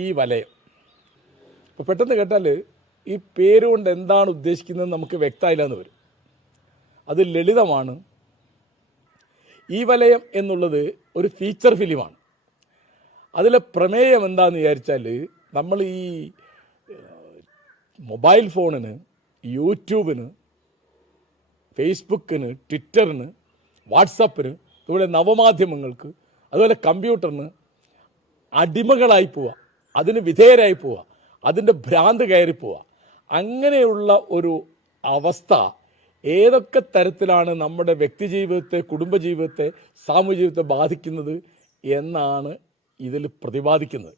ഈ വലയം. അപ്പോൾ പെട്ടെന്ന് കേട്ടാൽ ഈ പേരുകൊണ്ട് എന്താണ് ഉദ്ദേശിക്കുന്നത് നമുക്ക് വ്യക്തമായില്ല എന്ന് വരും. അത് ലളിതമാണ്. ഈ വലയം എന്നുള്ളത് ഒരു ഫീച്ചർ ഫിലിമാണ്. അതിലെ പ്രമേയം എന്താണെന്ന് വിചാരിച്ചാൽ, നമ്മൾ ഈ മൊബൈൽ ഫോണിന്, യൂട്യൂബിന്, ഫേസ്ബുക്കിന്, ട്വിറ്ററിന്, വാട്സപ്പിന്, അതുപോലെ നവമാധ്യമങ്ങൾക്ക്, അതുപോലെ കമ്പ്യൂട്ടറിന് അടിമകളായി പോവുക, അതിന് വിധേയരായി പോവുക, അതിൻ്റെ ഭ്രാന്ത് കയറി പോവുക. അങ്ങനെയുള്ള ഒരു അവസ്ഥ ഏതൊക്കെ തരത്തിലാണ് നമ്മുടെ വ്യക്തിജീവിതത്തെ, കുടുംബജീവിതത്തെ, സാമൂഹ്യ ജീവിതത്തെ ബാധിക്കുന്നത് എന്നാണ് ഇതിൽ പ്രതിപാദിക്കുന്നത്.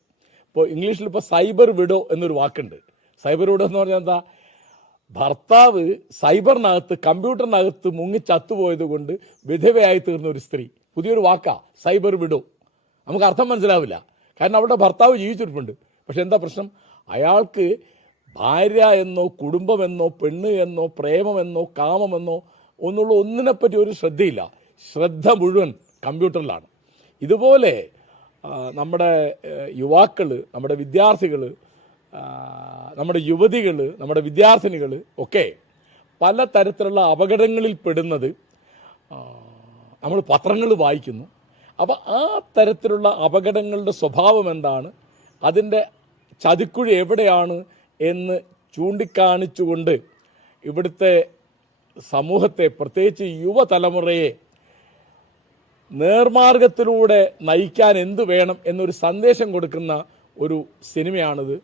ഇപ്പോൾ ഇംഗ്ലീഷിൽ ഇപ്പോൾ സൈബർ വിഡോ എന്നൊരു വാക്കുണ്ട്. സൈബർ വിഡോ എന്ന് പറഞ്ഞാൽ എന്താ? ഭർത്താവ് സൈബറിനകത്ത്, കമ്പ്യൂട്ടറിനകത്ത് മുങ്ങി ചത്തുപോയത് കൊണ്ട് വിധവയായി തീർന്ന ഒരു സ്ത്രീ. പുതിയൊരു വാക്കാ സൈബർ വിഡോ. നമുക്ക് അർത്ഥം മനസ്സിലാവില്ല, കാരണം അവിടെ ഭർത്താവ് ജീവിച്ചിട്ടുണ്ട്. പക്ഷെ എന്താ പ്രശ്നം? അയാൾക്ക് ഭാര്യ എന്നോ കുടുംബമെന്നോ പെണ്ണ് എന്നോ പ്രേമമെന്നോ കാമമെന്നോ ഒന്നിനെപ്പറ്റി ഒരു ശ്രദ്ധയില്ല. ശ്രദ്ധ മുഴുവൻ കമ്പ്യൂട്ടറിലാണ്. ഇതുപോലെ നമ്മുടെ യുവാക്കൾ, നമ്മുടെ വിദ്യാർത്ഥികൾ, നമ്മുടെ യുവതികൾ, നമ്മുടെ വിദ്യാർത്ഥിനികൾ ഒക്കെ പല തരത്തിലുള്ള അപകടങ്ങളിൽ പെടുന്നത് നമ്മൾ പത്രങ്ങൾ വായിക്കുന്നു. അപ്പോൾ ആ തരത്തിലുള്ള അപകടങ്ങളുടെ സ്വഭാവം എന്താണ്, അതിൻ്റെ ചതിക്കുഴി എവിടെയാണ് എന്ന് ചൂണ്ടിക്കാണിച്ചുകൊണ്ട് ഇവിടുത്തെ സമൂഹത്തെ, പ്രത്യേകിച്ച് യുവതലമുറയെ നേർമാർഗത്തിലൂടെ നയിക്കാൻ എന്തു വേണം എന്നൊരു സന്ദേശം കൊടുക്കുന്ന ഒരു സിനിമയാണിത്.